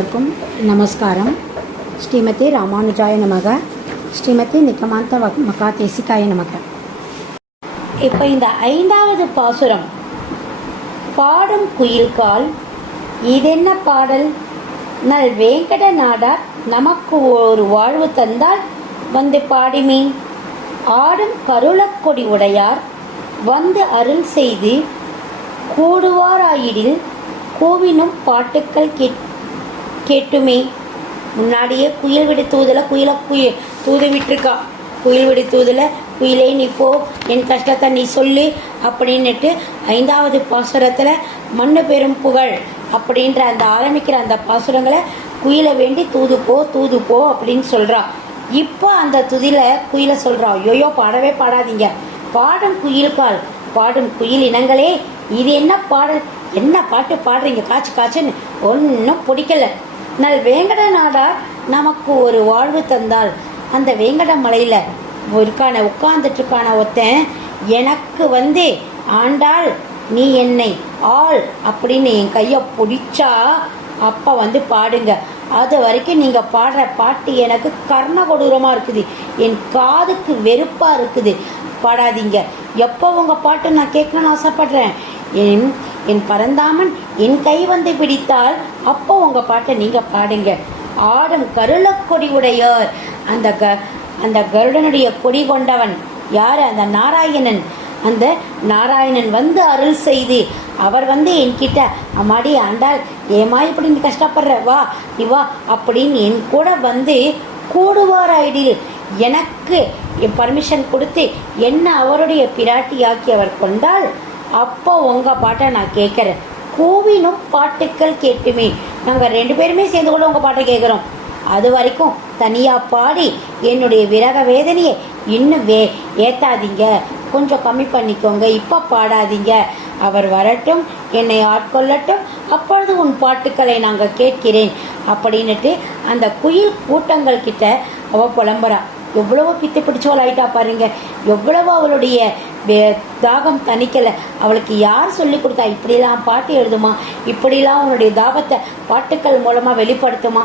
எல்லோருக்கும் நமஸ்காரம். ஸ்ரீமதி ராமானுஜாய நமக. ஸ்ரீமதி நிகமாந்த மகா தேசிகாய நமக. இப்போ இந்த 5வது பாசுரம், பாடும் குயில்கால் இதென்ன பாடல், நல் வேங்கட நாடார் நமக்கு ஒரு வாழ்வு தந்தால் வந்து பாடிமீன், ஆடும் கருளக்கொடி உடையார் வந்து அருள் செய்து கூடுவாராயிடில் கூவினும் பாட்டுக்கள் கேட்டுமே. முன்னாடியே குயில் விடு தூதலை தூது விட்டுருக்கா. குயில் விடு தூதலை குயிலே நீ போ, என் கஷ்டத்தை நீ சொல்லு அப்படின்னுட்டு 5வது பாசுரத்தில் மண்ணு பெரும் புகழ் அப்படின்ற அந்த ஆரம்பிக்கிற அந்த பாசுரங்களை குயிலை வேண்டி தூது போ அப்படின்னு சொல்கிறா. இப்போ அந்த துதியில் குயிலை சொல்கிறா, ஐயோயோ பாடவே பாடாதீங்க, பாடும் குயில்கால், பாடும் குயில் இனங்களே இது என்ன பாடல், என்ன பாட்டு பாடுறீங்க, காய்ச்சுன்னு ஒன்றும் பிடிக்கல. நல் வேங்கட நாடார் நமக்கு ஒரு வாழ்வு தந்தால், அந்த வேங்கட மலையில் உட்கார்ந்துட்டுருக்கான ஒருத்தன் எனக்கு வந்து ஆண்டாள் நீ என்னை ஆள் அப்படின்னு என் கையை பிடிச்சா அப்போ வந்து பாடுங்க. அது வரைக்கும் நீங்கள் பாடுற பாட்டு எனக்கு கர்ண கொடூரமாக இருக்குது, என் காதுக்கு வெறுப்பாக இருக்குது, பாடாதீங்க. எப்போ உங்கள் பாட்டு நான் கேட்கணும்னு ஆசைப்படுறேன், என் பரந்தாமன் என் கை வந்து பிடித்தால் அப்போ உங்கள் பாட்டை நீங்கள் பாடுங்க. ஆடும் கருளக்கொடி உடையார், அந்த கருடனுடைய கொடி கொண்டவன் யார், அந்த நாராயணன். அந்த நாராயணன் வந்து அருள் செய்து அவர் வந்து என்கிட்ட அம்மாடி ஆண்டாள் ஏமா இப்படி நீ கஷ்டப்படுற, வா நீ வா அப்படின்னு என் கூட வந்து கூடுவாராயிடில் எனக்கு பர்மிஷன் கொடுத்து என்ன அவருடைய பிராட்டியாக்கி அவர் கொண்டால் அப்போ உங்கள் பாட்டை நான் கேட்குறேன். கூவினும் பாட்டுக்கள் கேட்டுமே. நாங்கள் 2 பேருமே சேர்ந்து கூட உங்கள் பாட்டை கேட்குறோம். அது வரைக்கும் தனியாக பாடி என்னுடைய விரக வேதனையை இன்னும் ஏற்றாதீங்க, கொஞ்சம் கம்மி பண்ணிக்கோங்க, இப்போ பாடாதீங்க, அவர் வரட்டும், என்னை ஆட்கொள்ளட்டும், அப்பொழுது உன் பாட்டுக்களை நாங்கள் கேட்கிறேன் அப்படின்னுட்டு அந்த குயில் கூட்டங்கள் கிட்ட அவள் புலம்புறா. எவ்வளவோ பித்து பிடிச்சவள் ஆயிட்டா பாருங்க, எவ்வளவோ அவளுடைய தாகம் தணிக்கலை. அவளுக்கு யார் சொல்லி கொடுத்தா, இப்படிலாம் பாட்டு எழுதுமா, இப்படிலாம் உன்னுடைய தாகத்தை பாட்டுக்கள் மூலமாக வெளிப்படுத்துமா.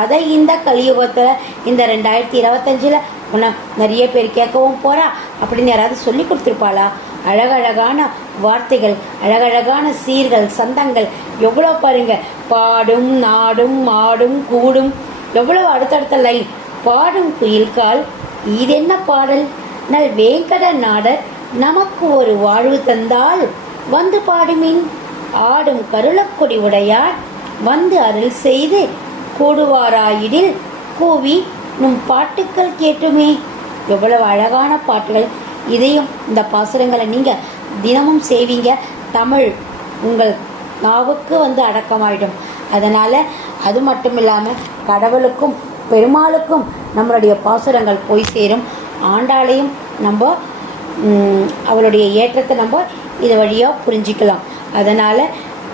அதை இந்த கலியுகத்தில் இந்த 2025 உன்னை நிறைய பேர் கேட்கவும் போகிறா அப்படின்னு யாராவது சொல்லி கொடுத்துருப்பாளா? அழகழகான வார்த்தைகள், அழகழகான சீர்கள், சந்தங்கள் எவ்வளோ பாருங்க. பாடும் நாடும் ஆடும் கூடும், எவ்வளோ அடுத்தடுத்த லைன். பாடும் குயில்கால் இதென்ன பாடல், நல் வேங்கட நாடர் நமக்கு ஒரு வாழ்வு தந்தால் வந்து பாடுமின், ஆடும் கருளக்கொடி உடையார் வந்து அருள் செய்து கூடுவாராயிடில் கூவி நும் பாட்டுக்கள் கேட்டுமே. எவ்வளவு அழகான பாட்டுகள். இதையும் இந்த பாசுரங்களை நீங்கள் தினமும் செய்வீங்க, தமிழ் உங்கள் நாவுக்கு வந்து அடக்கமாயிடும். அதனால் அது மட்டும் இல்லாமல் கடவுளுக்கும் பெருமாளுக்கும் நம்மளுடைய பாசுரங்கள் போய் சேரும். ஆண்டாளையும் நம்ம அவளுடைய ஏற்றத்தை நம்ம இது வழியாக புரிஞ்சிக்கலாம். அதனால்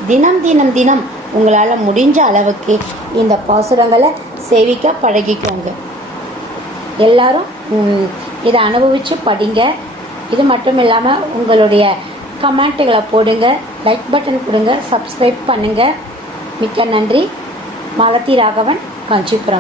தினம் உங்களால் முடிஞ்ச அளவுக்கு இந்த பாசுரங்களை சேவிக்க பழகிக்கோங்க. எல்லாரும் இதை அனுபவித்து படிங்க. இது மட்டும் இல்லாமல் உங்களுடைய கமெண்ட்டுகளை போடுங்க, லைக் பட்டன் கொடுங்க, சப்ஸ்கிரைப் பண்ணுங்கள். மிக்க நன்றி. மாலதி ராகவன், காஞ்சிபுரம்.